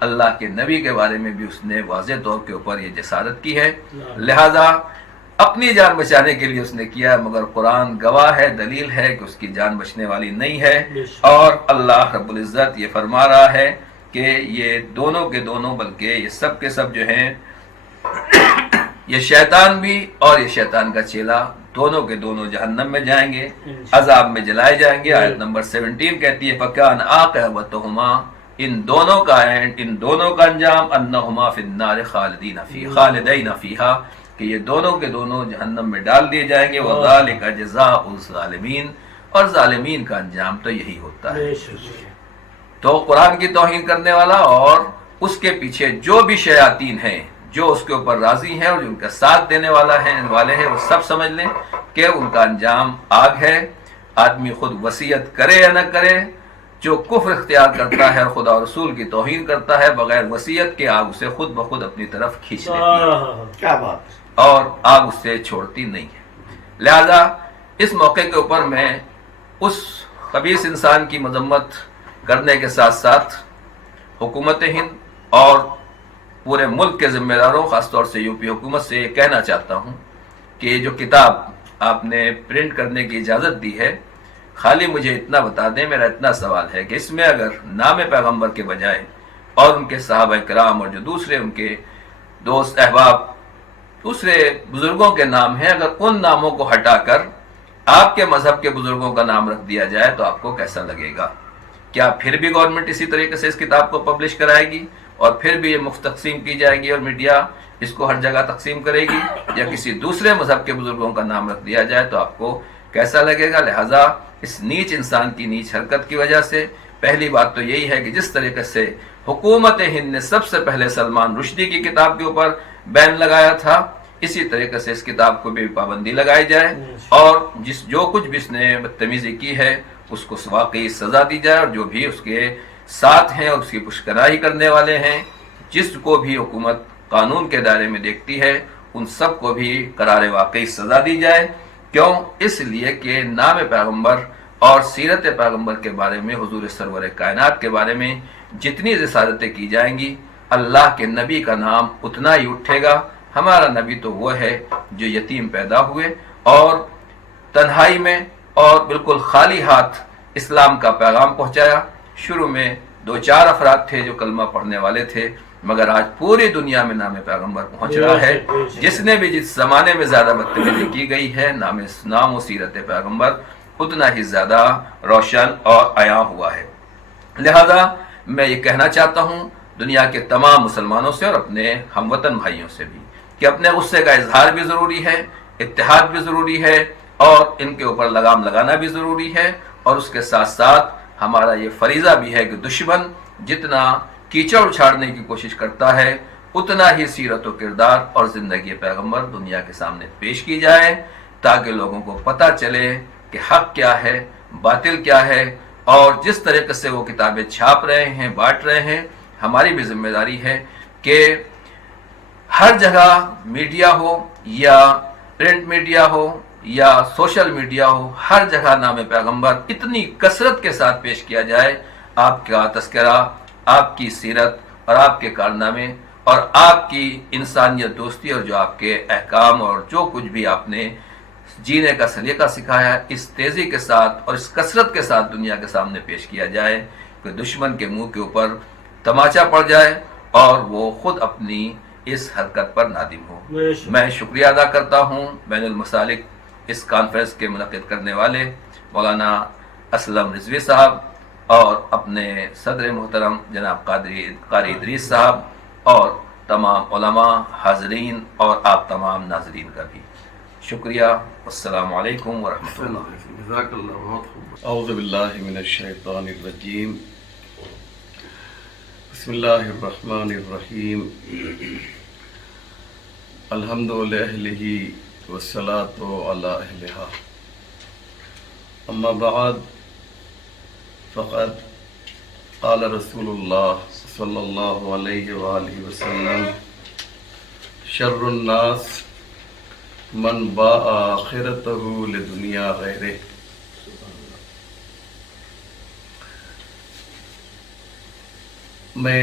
اللہ کے نبی کے بارے میں بھی اس نے واضح طور کے اوپر یہ جسارت کی ہے، لہذا اپنی جان بچانے کے لیے اس نے کیا، مگر قرآن گواہ ہے، دلیل ہے کہ اس کی جان بچنے والی نہیں ہے۔ اور اللہ رب العزت یہ فرما رہا ہے کہ یہ دونوں کے دونوں، بلکہ یہ سب کے سب جو ہیں، یہ شیطان بھی اور یہ شیطان کا چیلا، دونوں کے دونوں جہنم میں جائیں گے، عذاب میں جلائے جائیں گے۔ آیت نمبر 17 کہتی ہے فَكَانَ عَاقِبَتُهُمَا، ان دونوں کا اینڈ، ان دونوں کا انجام، انہما فی النار خالدین فیہا، کہ یہ دونوں کے دونوں جہنم میں ڈال دیے جائیں گے۔ وَذَلِكَ جَزَاءُ الظَّالِمِينَ، اور ظالمین کا انجام تو یہی ہوتا ہے۔ تو قرآن کی توہین کرنے والا اور اس کے پیچھے جو بھی شیاطین ہیں، جو اس کے اوپر راضی ہیں اور جو ان کا ساتھ دینے والے ہیں، وہ سب سمجھ لیں کہ ان کا انجام آگ ہے۔ آدمی خود وصیت کرے یا نہ کرے، جو کفر اختیار کرتا ہے اور خدا اور رسول کی توہین کرتا ہے، بغیر وصیت کے آگ اسے خود بخود اپنی طرف کھینچ لیتی ہے، کیا بات، اور آگ اس سے چھوڑتی نہیں ہے۔ لہذا اس موقع کے اوپر میں اس خبیث انسان کی مذمت کرنے کے ساتھ ساتھ حکومت ہند اور پورے ملک کے ذمہ داروں، خاص طور سے یوپی حکومت سے یہ کہنا چاہتا ہوں کہ یہ جو کتاب آپ نے پرنٹ کرنے کی اجازت دی ہے، خالی مجھے اتنا بتا دیں، میرا اتنا سوال ہے کہ اس میں اگر نام پیغمبر کے بجائے اور ان کے صحابہ کرام اور جو دوسرے ان کے دوست احباب، دوسرے بزرگوں کے نام ہیں، اگر ان ناموں کو ہٹا کر آپ کے مذہب کے بزرگوں کا نام رکھ دیا جائے تو آپ کو کیسا لگے گا؟ کیا پھر بھی گورنمنٹ اسی طریقے سے اس کتاب کو پبلش کرائے گی اور پھر بھی یہ مفت تقسیم کی جائے گی اور میڈیا اس کو ہر جگہ تقسیم کرے گی؟ یا کسی دوسرے مذہب کے بزرگوں کا نام رکھ دیا جائے تو آپ کو کیسا لگے گا؟ لہٰذا اس نیچ انسان کی نیچ حرکت کی وجہ سے پہلی بات تو یہی ہے کہ جس طریقے سے حکومت ہند نے سب سے پہلے سلمان رشدی کی کتاب کے اوپر بین لگایا تھا، اسی طریقے سے اس کتاب کو بھی پابندی لگائی جائے، اور جو کچھ بھی اس نے بدتمیزی کی ہے اس کو واقعی سزا دی جائے، اور جو بھی اس کے ساتھ ہیں اور اس کی پشکناہی کرنے والے ہیں، جس کو بھی حکومت قانون کے دائرے میں دیکھتی ہے، ان سب کو بھی قرار واقعی سزا دی جائے۔ کیوں؟ اس لیے کہ نام پیغمبر اور سیرت پیغمبر کے بارے میں، حضور سرور کائنات کے بارے میں جتنی رسالتیں کی جائیں گی، اللہ کے نبی کا نام اتنا ہی اٹھے گا۔ ہمارا نبی تو وہ ہے جو یتیم پیدا ہوئے اور تنہائی میں اور بالکل خالی ہاتھ اسلام کا پیغام پہنچایا۔ شروع میں 2-4 افراد تھے جو کلمہ پڑھنے والے تھے، مگر آج پوری دنیا میں نام پیغمبر پہنچ رہا ہے۔ جس نے بھی جس زمانے میں زیادہ بدتمیزی کی گئی ہے، نام و سیرت پیغمبر اتنا ہی زیادہ روشن اور عیاں ہوا ہے۔ لہذا میں یہ کہنا چاہتا ہوں دنیا کے تمام مسلمانوں سے اور اپنے ہم وطن بھائیوں سے بھی کہ اپنے غصے کا اظہار بھی ضروری ہے، اتحاد بھی ضروری ہے، اور ان کے اوپر لگام لگانا بھی ضروری ہے، اور اس کے ساتھ ساتھ ہمارا یہ فریضہ بھی ہے کہ دشمن جتنا کیچڑ اچھاڑنے کی کوشش کرتا ہے، اتنا ہی سیرت و کردار اور زندگی پیغمبر دنیا کے سامنے پیش کی جائے، تاکہ لوگوں کو پتہ چلے کہ حق کیا ہے، باطل کیا ہے، اور جس طریقے سے وہ کتابیں چھاپ رہے ہیں، بانٹ رہے ہیں، ہماری بھی ذمہ داری ہے کہ ہر جگہ میڈیا ہو یا پرنٹ میڈیا ہو یا سوشل میڈیا ہو، ہر جگہ نام پیغمبر اتنی کثرت کے ساتھ پیش کیا جائے، آپ کا تذکرہ، آپ کی سیرت اور آپ کے کارنامے اور آپ کی انسانیت دوستی اور جو آپ کے احکام اور جو کچھ بھی آپ نے جینے کا سلیقہ سکھایا ہے، اس تیزی کے ساتھ اور اس کثرت کے ساتھ دنیا کے سامنے پیش کیا جائے کہ دشمن کے منہ کے اوپر تماچا پڑ جائے اور وہ خود اپنی اس حرکت پر نادم ہو۔ میں شکریہ ادا کرتا ہوں بین المسالک اس کانفرنس کے منعقد کرنے والے مولانا اسلم رضوی صاحب اور اپنے صدر محترم جناب قاری ادریس صاحب اور تمام علماء، حاضرین اور آپ تمام ناظرین کا بھی شکریہ۔ السلام علیکم ورحمۃ اللہ۔ اعوذ باللہ من الشیطان الرجیم، بسم اللہ الرحمن الرحیم، الحمد للہ والصلاة علی اہلہا، اما بعد فقد قال رسول اللہ صلی اللہ علیہ وآلہ وسلم شر الناس من باع آخرتہ لدنیا غیرہ۔ میں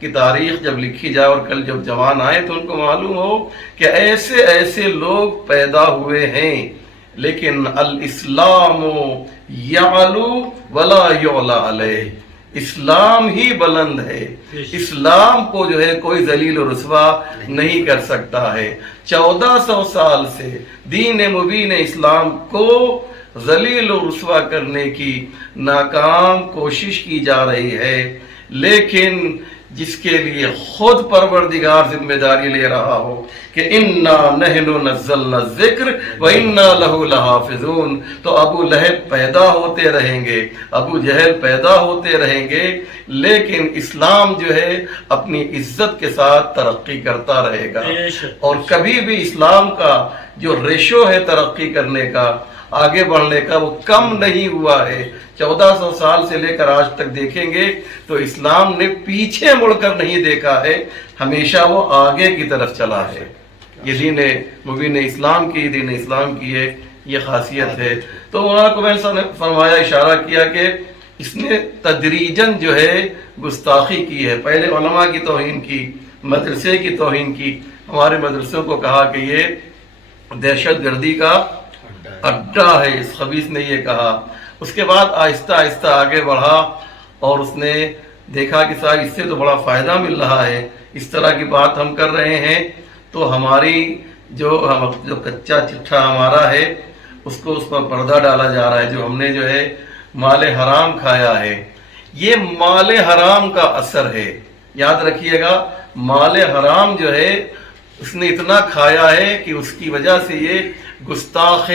کی تاریخ جب لکھی جائے اور کل جب جوان آئے تو ان کو معلوم ہو کہ ایسے ایسے لوگ پیدا ہوئے ہیں، لیکن الاسلام یعلو ولا یعلی علیہ، اسلام ہی بلند ہے، اسلام کو جو ہے کوئی ذلیل و رسوا نہیں کر سکتا ہے۔ 1400 سال سے دین مبین اسلام کو ذلیل و رسوا کرنے کی ناکام کوشش کی جا رہی ہے، لیکن جس کے لیے خود پروردگار ذمہ داری لے رہا ہو کہ انا نحن نزلنا الذکر وانا لہ لحافظون، تو ابو لہب پیدا ہوتے رہیں گے، ابو جہل پیدا ہوتے رہیں گے، لیکن اسلام جو ہے اپنی عزت کے ساتھ ترقی کرتا رہے گا، اور کبھی بھی اسلام کا جو ریشو ہے ترقی کرنے کا، آگے بڑھنے کا، وہ کم نہیں ہوا ہے۔ 1400 سال سے لے کر آج تک دیکھیں گے تو اسلام نے پیچھے مڑ کر نہیں دیکھا ہے، ہمیشہ وہ آگے کی طرف چلا ہے۔ یہ دین مبین اسلام کی، دین اسلام کی ہے، یہ خاصیت ہے۔ تو مولانا کومیل صاحب نے فرمایا، اشارہ کیا کہ اس نے تدریجاً جو ہے گستاخی کی ہے، پہلے علماء کی توہین کی، مدرسے کی توہین کی، ہمارے مدرسوں کو کہا کہ یہ دہشت گردی کا اڈا ہے، اس خبیث نے یہ کہا۔ اس کے بعد آہستہ آہستہ آگے بڑھا اور اس نے دیکھا کہ صاحب اس سے تو بڑا فائدہ مل رہا ہے، اس طرح کی بات ہم کر رہے ہیں تو ہماری جو کچا چٹھا ہمارا ہے اس کو اس پر پردہ ڈالا جا رہا ہے، جو ہم نے جو ہے مال حرام کھایا ہے، یہ مال حرام کا اثر ہے۔ یاد رکھیے گا، مال حرام جو ہے اس نے اتنا کھایا ہے کہ اس کی وجہ سے یہ گستاخ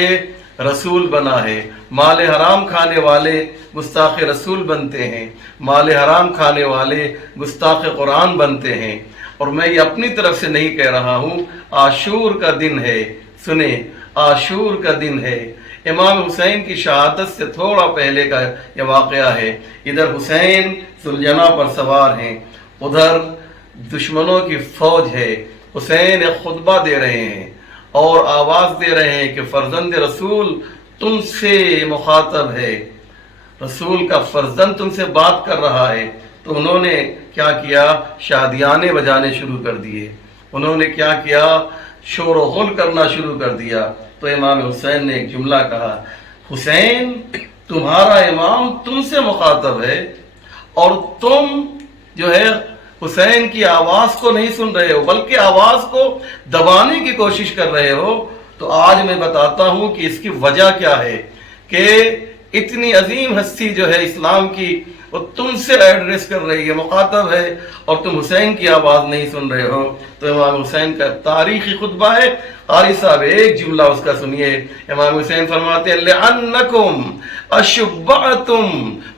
رسول بنا ہے۔ مال حرام کھانے والے گستاخ رسول بنتے ہیں، مال حرام کھانے والے گستاخ قرآن بنتے ہیں۔ اور میں یہ اپنی طرف سے نہیں کہہ رہا ہوں، عاشور کا دن ہے، سنیں، عاشور کا دن ہے۔ امام حسین کی شہادت سے تھوڑا پہلے کا یہ واقعہ ہے۔ ادھر حسین ذوالجناح پر سوار ہیں، ادھر دشمنوں کی فوج ہے، حسین ایک خطبہ دے رہے ہیں اور آواز دے رہے ہیں کہ فرزند رسول تم سے مخاطب ہے، رسول کا فرزند تم سے بات کر رہا ہے۔ تو انہوں نے کیا کیا؟ شادیانے بجانے شروع کر دیے، انہوں نے کیا کیا؟ شور و غل کرنا شروع کر دیا۔ تو امام حسین نے ایک جملہ کہا، حسین تمہارا امام تم سے مخاطب ہے اور تم جو ہے حسین کی آواز کو نہیں سن رہے ہو بلکہ آواز کو دبانے کی کوشش کر رہے ہو۔ تو آج میں بتاتا ہوں کہ اس کی وجہ کیا ہے کہ اتنی عظیم ہستی جو ہے اسلام کی وہ تم سے ایڈریس کر رہی ہے، مخاطب ہے، اور تم حسین کی آواز نہیں سن رہے ہو۔ تو امام حسین کا تاریخی خطبہ ہے، قاری صاحب ایک جملہ اس کا سنیے۔ امام حسین فرماتے ہیں لِأَنَّكُمْ أَشُبَّعْتُمْ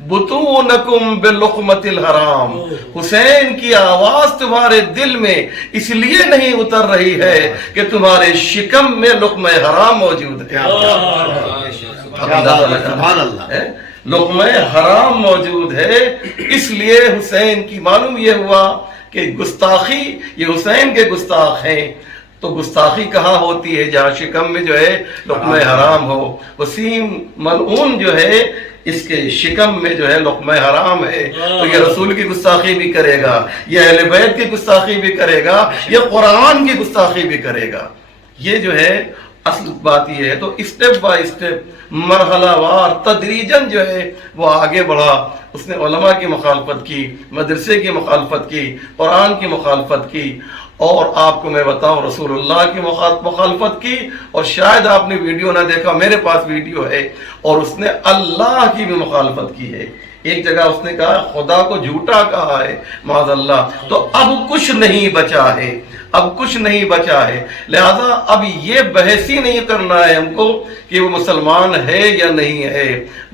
بُطُونَكُمْ بِاللُّقْمَةِ الْحَرَامِ، حسین کی آواز تمہارے دل میں اس لیے نہیں اتر رہی ہے کہ تمہارے شکم میں لقمہ حرام موجود ہے۔ سبحان اللہ، لقمہ حرام موجود ہے، اس لیے حسین کی معلوم یہ ہوا کہ گستاخی، یہ حسین کے گستاخ ہیں، تو گستاخی کہاں ہوتی ہے؟ جہاں شکم میں جو ہے لقمہ حرام ہو۔ وسیم ملعون جو ہے اس کے شکم میں جو ہے لقمہ حرام ہے، تو یہ رسول کی گستاخی بھی کرے گا، یہ اہل بیت کی گستاخی بھی کرے گا، یہ قرآن کی گستاخی بھی کرے گا۔ یہ جو ہے اصل بات یہ ہے۔ تو اسٹیپ بائی اسٹیپ، مرحلہ وار، تدریجاً جو ہے وہ آگے بڑھا۔ اس نے علماء کی مخالفت کی، مدرسے کی مخالفت کی، قرآن کی مخالفت کی، اور آپ کو میں بتاؤں رسول اللہ کی مخالفت کی، اور شاید آپ نے ویڈیو نہ دیکھا، میرے پاس ویڈیو ہے، اور اس نے اللہ کی بھی مخالفت کی ہے۔ ایک جگہ اس نے کہا خدا کو جھوٹا کہا ہے، معاذ اللہ۔ تو اب کچھ نہیں بچا ہے، اب کچھ نہیں بچا ہے، لہذا اب یہ بحث ہی نہیں کرنا ہے ہم کو کہ وہ مسلمان ہے یا نہیں ہے،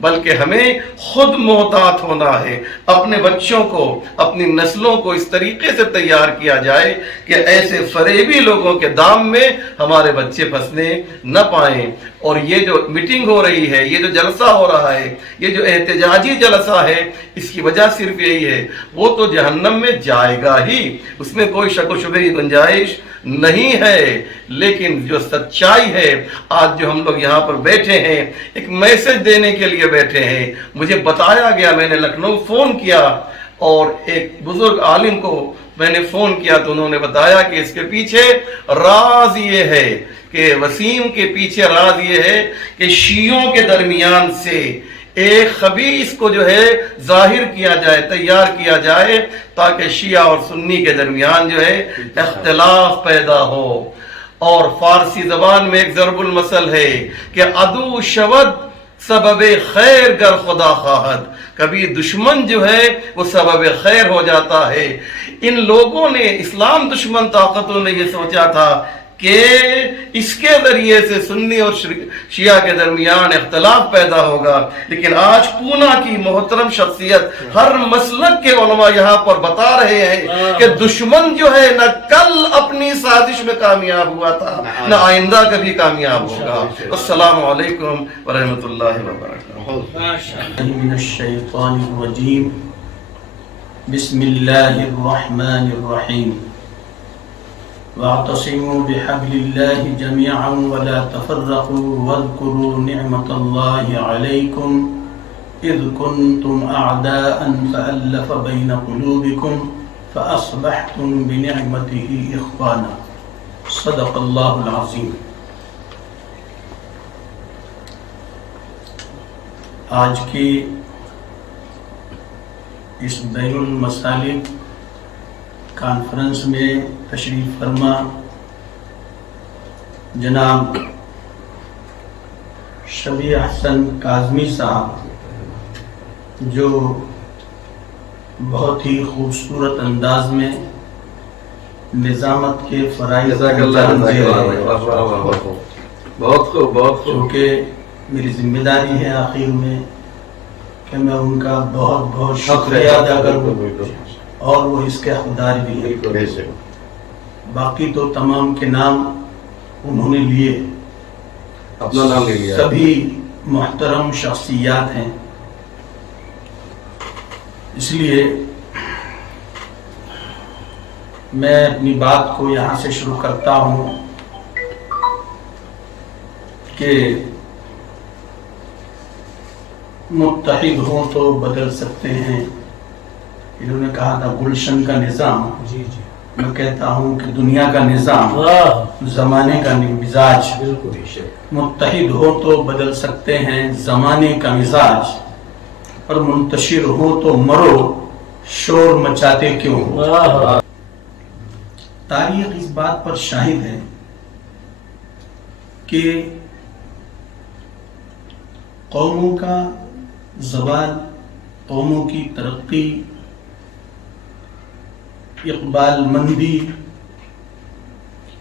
بلکہ ہمیں خود محتاط ہونا ہے، اپنے بچوں کو، اپنی نسلوں کو اس طریقے سے تیار کیا جائے کہ ایسے فریبی لوگوں کے دام میں ہمارے بچے پھنسنے نہ پائیں۔ اور یہ جو میٹنگ ہو رہی ہے، یہ جو جلسہ ہو رہا ہے، یہ جو احتجاجی جلسہ ہے، اس کی وجہ صرف یہی ہے، وہ تو جہنم میں جائے گا ہی، اس میں کوئی شک و شبہ کی گنجائش نہیں ہے، لیکن جو سچائی ہے، آج جو ہم لوگ یہاں پر بیٹھے ہیں ایک میسج دینے کے لیے بیٹھے ہیں۔ مجھے بتایا گیا، میں نے لکھنؤ فون کیا اور ایک بزرگ عالم کو میں نے فون کیا تو انہوں نے بتایا کہ اس کے پیچھے راز یہ ہے کہ وسیم کے پیچھے راز یہ ہے کہ شیعوں کے درمیان سے ایک خبیث کو جو ہے ظاہر کیا جائے، تیار کیا جائے، تاکہ شیعہ اور سنی کے درمیان جو ہے اختلاف پیدا ہو۔ اور فارسی زبان میں ایک ضرب المثل ہے کہ عدو شود سبب خیر گر خدا خواہد، کبھی دشمن جو ہے وہ سبب خیر ہو جاتا ہے۔ ان لوگوں نے، اسلام دشمن طاقتوں نے یہ سوچا تھا کہ اس کے ذریعے سے سنی اور شیعہ کے درمیان اختلاف پیدا ہوگا، لیکن آج پونا کی محترم شخصیت، ہر مسلک کے علماء یہاں پر بتا رہے ہیں کہ دشمن جو ہے نہ کل اپنی سازش میں کامیاب ہوا تھا نہ آئندہ کبھی کامیاب ہوگا۔ السلام علیکم ورحمۃ اللہ وبرکاتہ۔ من الشیطان الرجیم، بسم اللہ الرحمن الرحیم، واعتصموا بحبل الله جميعا ولا تفرقوا واذكروا نعمة الله عليكم إذ كنتم أعداء فألف بين قلوبكم فأصبحتم بنعمته إخوانا، صدق الله العظيم۔ آج کی اس بین المسالک کانفرنس میں تشریف فرما جناب شبیہ حسن کاظمی صاحب، جو بہت ہی خوبصورت انداز میں نظامت کے فرائض بہت خوب، بہت خوب۔ کیونکہ میری ذمہ داری ہے آخر میں کہ میں ان کا بہت بہت شکریہ ادا کروں، اور وہ اس کے حقدار بھی ہیں۔ باقی تو تمام کے نام انہوں نے لیے، اپنا نام لے لیا، سبھی محترم شخصیات ہیں، اس لیے میں اپنی بات کو یہاں سے شروع کرتا ہوں کہ متحد ہوں تو بدل سکتے ہیں۔ انہوں نے کہا تھا گلشن کا نظام، میں کہتا ہوں کہ دنیا کا نظام، زمانے کا مزاج، متحد ہو تو بدل سکتے ہیں زمانے کا مزاج، اور منتشر ہو تو مرو شور مچاتے کیوں ہو۔ تاریخ اس بات پر شاہد ہے کہ قوموں کا زوال، قوموں کی ترقی، اقبال مندی،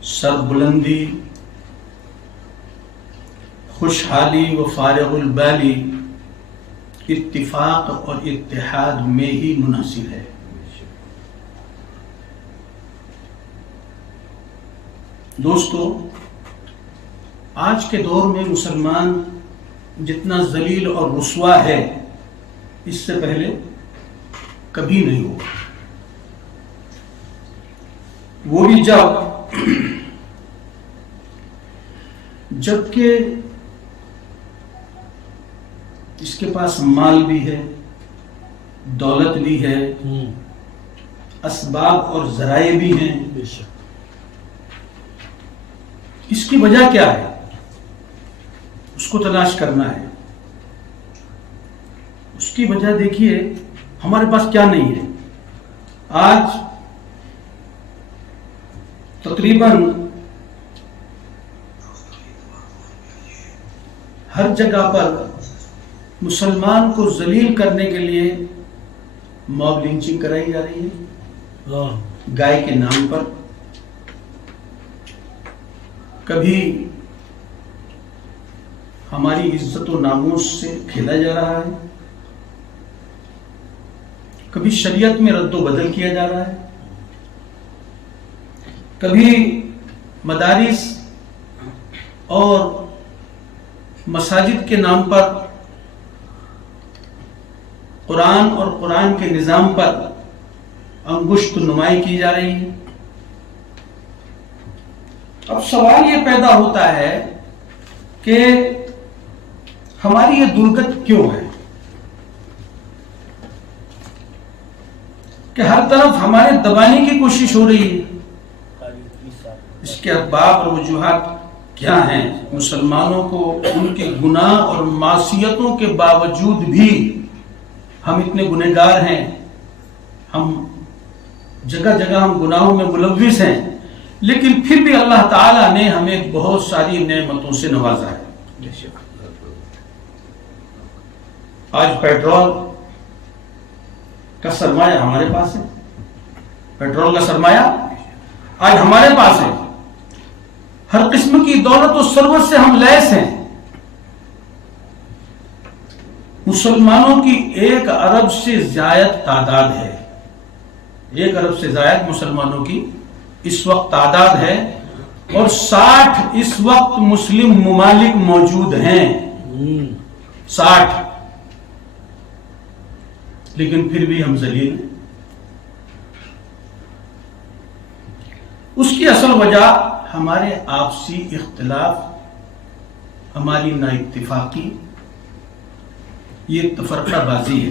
سربلندی، خوشحالی و فارغ البالی اتفاق اور اتحاد میں ہی منحصر ہے۔ دوستو، آج کے دور میں مسلمان جتنا ذلیل اور رسوا ہے اس سے پہلے کبھی نہیں ہوا، وہ بھی جب کہ اس کے پاس مال بھی ہے، دولت بھی ہے، اسباب اور ذرائع بھی ہیں۔ اس کی وجہ کیا ہے؟ اس کو تلاش کرنا ہے۔ اس کی وجہ دیکھیے، ہمارے پاس کیا نہیں ہے۔ آج تقریباً ہر جگہ پر مسلمان کو ذلیل کرنے کے لیے موب لنچنگ کرائی جا رہی ہے، گائے کے نام پر۔ کبھی ہماری عزت و ناموس سے کھیلا جا رہا ہے، کبھی شریعت میں رد و بدل کیا جا رہا ہے، کبھی مدارس اور مساجد کے نام پر قرآن اور قرآن کے نظام پر انگشت نمائی کی جا رہی ہے۔ اب سوال یہ پیدا ہوتا ہے کہ ہماری یہ درگت کیوں ہے؟ کہ ہر طرف ہمارے دبانے کی کوشش ہو رہی ہے۔ اس کے اسباب اور وجوہات کیا ہیں؟ مسلمانوں کو ان کے گناہ اور معصیتوں کے باوجود بھی ہم اتنے گنہگار ہیں، ہم جگہ جگہ ہم گناہوں میں ملوث ہیں، لیکن پھر بھی اللہ تعالیٰ نے ہمیں بہت ساری نعمتوں سے نوازا ہے۔ آج پیٹرول کا سرمایہ ہمارے پاس ہے، پیٹرول کا سرمایہ آج ہمارے پاس ہے، ہر قسم کی دولت و ثروت سے ہم لیس ہیں۔ مسلمانوں کی 1 ارب سے زائد تعداد ہے، 1 ارب سے زائد مسلمانوں کی اس وقت تعداد ہے، اور 60 اس وقت مسلم ممالک موجود ہیں، 60، لیکن پھر بھی ہم ذلیل ہیں۔ اس کی اصل وجہ ہمارے آپسی اختلاف، ہماری نا اتفاقی، یہ تفرقہ بازی ہے۔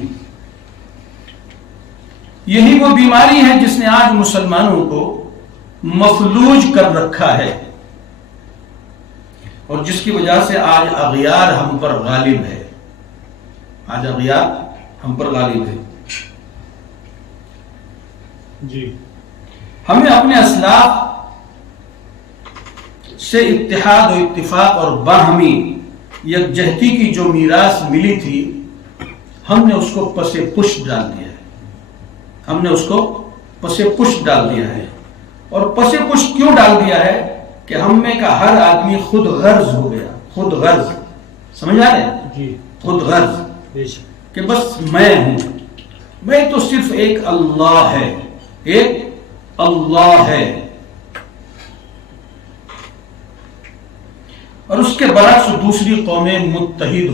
یہی وہ بیماری ہے جس نے آج مسلمانوں کو مفلوج کر رکھا ہے، اور جس کی وجہ سے آج اغیار ہم پر غالب ہے، آج اغیار ہم پر غالب ہے۔ جی ہمیں اپنے اسلاف سے اتحاد و اتفاق اور باہمی یکجہتی کی جو میراث ملی تھی، ہم نے اس کو پس پشت ڈال دیا ہے، ہم نے اس کو پس پشت ڈال دیا ہے۔ اور پس پشت کیوں ڈال دیا ہے؟ کہ ہم میں کا ہر آدمی خود غرض ہو گیا، خود غرض، سمجھ آ رہے ہیں؟ جی خود غرض، بے شک، کہ بس میں ہوں، میں تو صرف ایک اللہ ہے، ایک اللہ ہے۔ اور اس کے برعکس دوسری قومیں متحد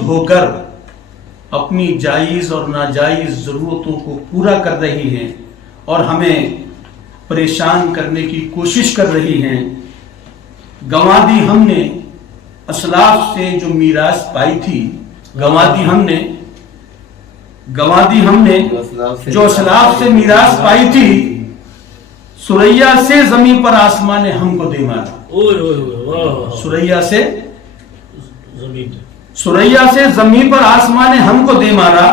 ہو کر اپنی جائز اور ناجائز ضرورتوں کو پورا کر رہی ہیں، اور ہمیں پریشان کرنے کی کوشش کر رہی ہیں۔ گنوا دی ہم نے اسلاف سے جو میراث پائی تھی، گنوا دی ہم نے جو اسلاف سے میراث پائی تھی، سریا سے زمین پر آسمان نے ہم کو دے مارا، سریا سے زمین پر آسمان نے ہم کو دے مارا،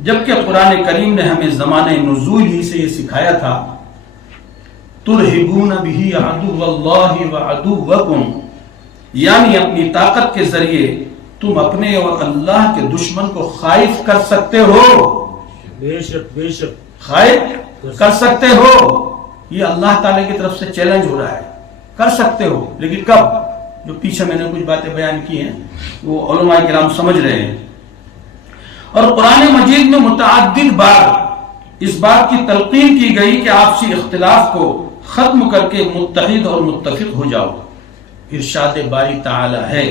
جبکہ قرآن کریم نے ہمیں زمانہ نزول ہی سے یہ سکھایا تھا، ترہبون بہ عدو اللہ وعدوکم، یعنی اپنی طاقت کے ذریعے تم اپنے اور اللہ کے دشمن کو خائف کر سکتے ہو، بے شک بے شک، خائف کر سکتے ہو۔ یہ اللہ تعالی کی طرف سے چیلنج ہو رہا ہے، کر سکتے ہو، لیکن کب؟ جو پیچھے میں نے کچھ باتیں بیان کی ہیں وہ علماء کرام سمجھ رہے ہیں۔ اور قرآن مجید میں متعدد بار اس بات کی تلقین کی گئی کہ آپسی اختلاف کو ختم کر کے متحد اور متفق ہو جاؤ۔ ارشاد باری تعالی ہے،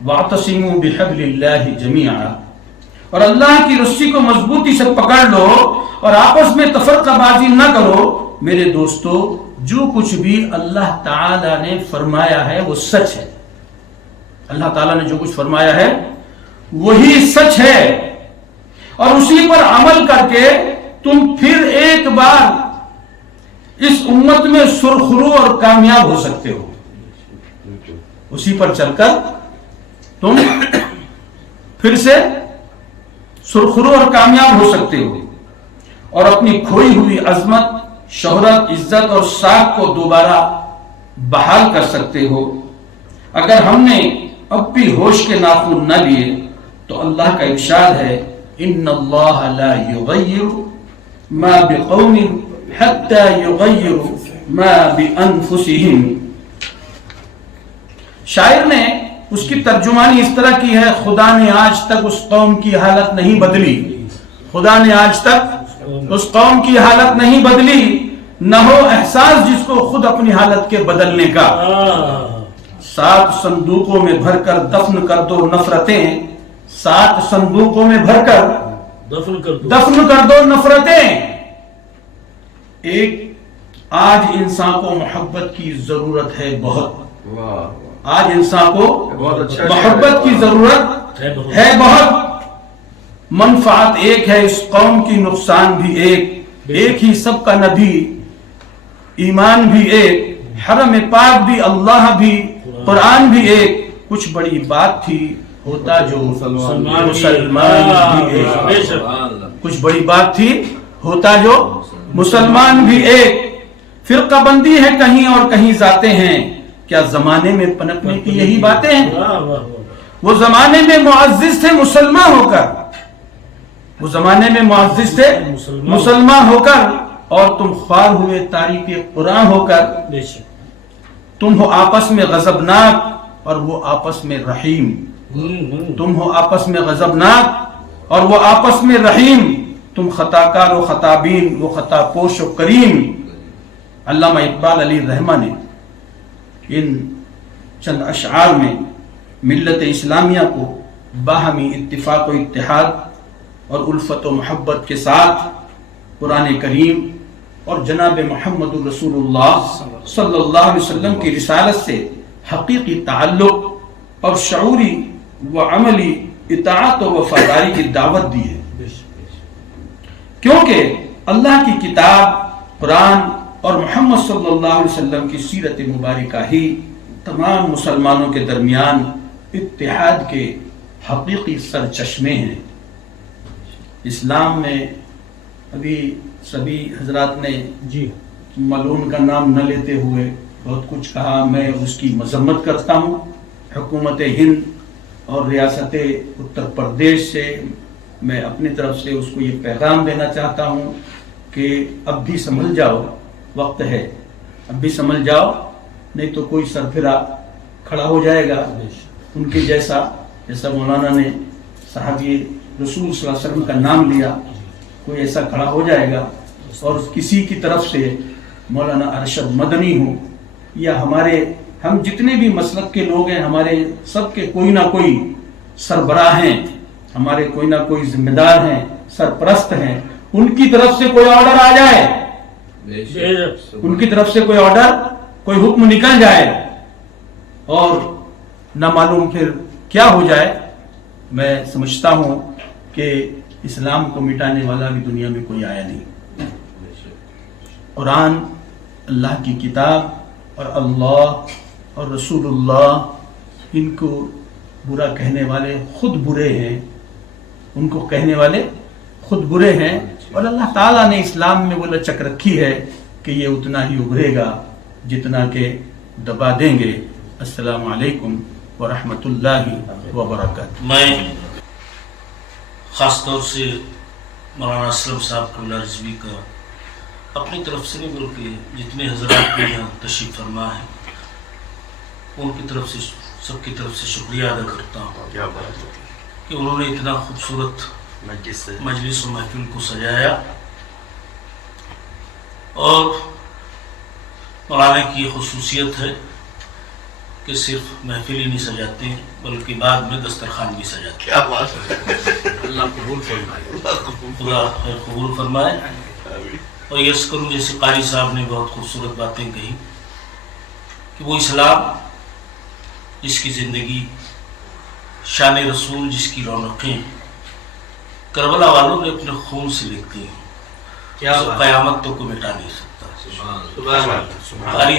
وَاعْتَصِمُوا بِحَبْلِ اللَّهِ جَمِيعًا، اور اللہ کی رسی کو مضبوطی سے پکڑ لو اور آپس میں تفرقہ بازی نہ کرو۔ میرے دوستو، جو کچھ بھی اللہ تعالیٰ نے فرمایا ہے وہ سچ ہے، اللہ تعالیٰ نے جو کچھ فرمایا ہے وہی سچ ہے، اور اسی پر عمل کر کے تم پھر ایک بار اس امت میں سرخرو اور کامیاب ہو سکتے ہو، اسی پر چل کر تم پھر سے سرخرو اور کامیاب ہو سکتے ہو، اور اپنی کھوئی ہوئی عظمت، شہرت، عزت اور ساکھ کو دوبارہ بحال کر سکتے ہو۔ اگر ہم نے اب بھی ہوش کے ناخن نہ لیے تو اللہ کا ارشاد ہے، ان اللہ لا یغیر ما بقوم حتی یغیروا ما بانفسہم۔ شاعر نے اس کی ترجمانی اس طرح کی ہے، خدا نے آج تک اس قوم کی حالت نہیں بدلی، خدا نے آج تک اس قوم کی حالت نہیں بدلی، نہ ہو احساس جس کو خود اپنی حالت کے بدلنے کا۔ 7 صندوقوں میں بھر کر دفن کر دو نفرتیں، 7 صندوقوں میں بھر کر دفن کر دو نفرتیں۔ ایک، آج انسان کو محبت کی ضرورت ہے بہت، آج انسان کو محبت کی ضرورت ہے بہت، منفعت ایک ہے، اس قوم کی نقصان بھی ایک ہی سب کا نبی، ایمان بھی ایک، حرم پاک بھی، اللہ بھی، قرآن بھی ایک، کچھ بڑی بات تھی ہوتا جو مسلمان بھی ایک، کچھ بڑی بات تھی ہوتا جو مسلمان بھی ایک۔ فرقہ بندی ہے کہیں اور کہیں ذاتیں ہیں، کیا زمانے میں پنپنے کی یہی باتیں ہیں؟ وہ زمانے میں معزز تھے مسلمان ہو کر، وہ زمانے میں معزز تھے مسلمان ہو کر، اور تم خوار ہوئے تاریخ قرآن ہو کر۔ تم ہو آپس میں غضبناک اور وہ آپس میں رحیم، تم ہو آپس میں غضبناک اور وہ آپس میں رحیم، تم خطاکار و خطابین، وہ خطا پوش و کریم۔ علامہ اقبال علیہ الرحمہ نے ان چند اشعار میں ملت اسلامیہ کو باہمی اتفاق و اتحاد اور الفت و محبت کے ساتھ قرآن کریم اور جناب محمد رسول اللہ صلی اللہ علیہ وسلم کی رسالت سے حقیقی تعلق اور شعوری و عملی اطاعت و وفاداری کی دعوت دی ہے، کیونکہ اللہ کی کتاب قرآن اور محمد صلی اللہ علیہ وسلم کی سیرت مبارکہ ہی تمام مسلمانوں کے درمیان اتحاد کے حقیقی سرچشمے ہیں۔ اسلام میں ابھی سبھی حضرات نے ملعون کا نام نہ لیتے ہوئے بہت کچھ کہا، میں اس کی مذمت کرتا ہوں۔ حکومت ہند اور ریاست اتر پردیش سے میں اپنی طرف سے اس کو یہ پیغام دینا چاہتا ہوں کہ اب بھی سنبھل جاؤ، وقت ہے، اب بھی سنبھل جاؤ، نہیں تو کوئی سرفرا کھڑا ہو جائے گا ان کے جیسا مولانا نے صحابی رسول صلی اللہ علیہ وسلم کا نام لیا، کوئی ایسا کھڑا ہو جائے گا اور کسی کی طرف سے مولانا ارشد مدنی ہو یا ہم جتنے بھی مسلک کے لوگ ہیں، ہمارے سب کے کوئی نہ کوئی سربراہ ہیں، ہمارے کوئی نہ کوئی ذمہ دار ہیں، سرپرست ہیں، ان کی طرف سے کوئی آرڈر آ جائے، ان کی طرف سے کوئی آرڈر، کوئی حکم نکل جائے اور نہ معلوم پھر کیا ہو جائے، میں سمجھتا ہوں کہ اسلام کو مٹانے والا بھی دنیا میں کوئی آیا نہیں۔ قرآن اللہ کی کتاب اور اللہ اور رسول اللہ، ان کو برا کہنے والے خود برے ہیں، ان کو کہنے والے خود برے ہیں، اور اللہ تعالیٰ نے اسلام میں وہ لچک رکھی ہے کہ یہ اتنا ہی ابھرے گا جتنا کہ دبا دیں گے۔ السلام علیکم ورحمۃ اللہ وبرکاتہ۔ میں خاص طور سے مولانا اسلم صاحب قبلہ رضوی کا اپنی طرف سے نہیں بلکہ جتنے حضرات بھی یہاں تشریف فرما ہیں ان کی طرف سے، سب کی طرف سے شکریہ ادا کرتا ہوں کہ انہوں نے اتنا خوبصورت مجلس و محفل کو سجایا، اور مولانا کی خصوصیت ہے کہ صرف محفل ہی نہیں سجاتے ہیں بلکہ بعد میں دسترخوان بھی سجاتے ہیں۔ اللہ خدا خیر قبول فرمائے۔ اور یس کروں جیسے قاری صاحب نے بہت خوبصورت باتیں کہی کہ وہ اسلام جس کی زندگی، شان رسول جس کی رونقیں کربلا والوں نے اپنے خون سے لکھتی ہیں، قیامت تو کو مٹا نہیں سکتا۔ قاری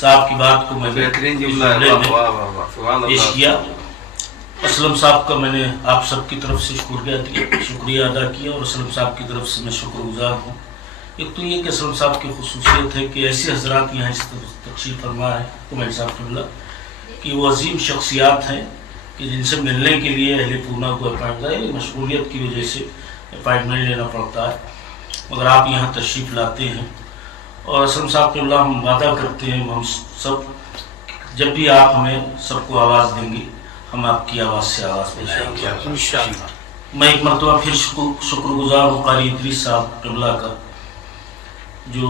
صاحب کی بات کو میں پیش کیا، اسلم صاحب کا میں نے آپ سب کی طرف سے شکریہ ادا کیا، اور اسلم صاحب کی طرف سے میں شکر گزار ہوں۔ ایک تو یہ کہ اسلم صاحب کی خصوصیت ہے کہ ایسے حضرات یہاں اس تشریف فرما ہے کمیل صاحب اللہ کہ وہ عظیم شخصیات ہیں کہ جن سے ملنے کے لیے اہل پونا کو اپائنٹمنٹ، مشغولیت کی وجہ سے اپائنٹمنٹ لینا پڑتا ہے، مگر آپ یہاں تشریف لاتے ہیں۔ اور اسلم صاحب اللہ ہم وعدہ کرتے ہیں، ہم سب جب بھی آپ ہمیں سب کو آواز دیں گے ہم آپ کی آواز سے آواز بجائیں گے انشاءاللہ۔ میں ایک مرتبہ پھر شکر گزار ہوں قاری ادریس صاحب قبلہ کا، جو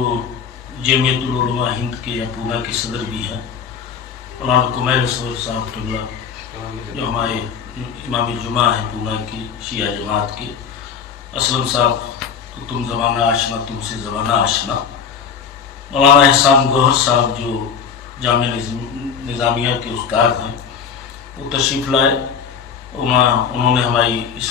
جامعۃ العلماء ہند کے یا پونا کے صدر بھی ہیں، مولانا کمیل صاحب قبلہ جو ہمارے امام جمعہ ہیں پونا کی شیعہ جماعت کے، اسلم صاحب تو تم زمانہ آشنا تم سے زمانہ آشنا، مولانا احسان گوہر صاحب جو جامعہ نظامیہ کے استاد ہیں وہ تشریف لائے، انہوں نے ہماری اس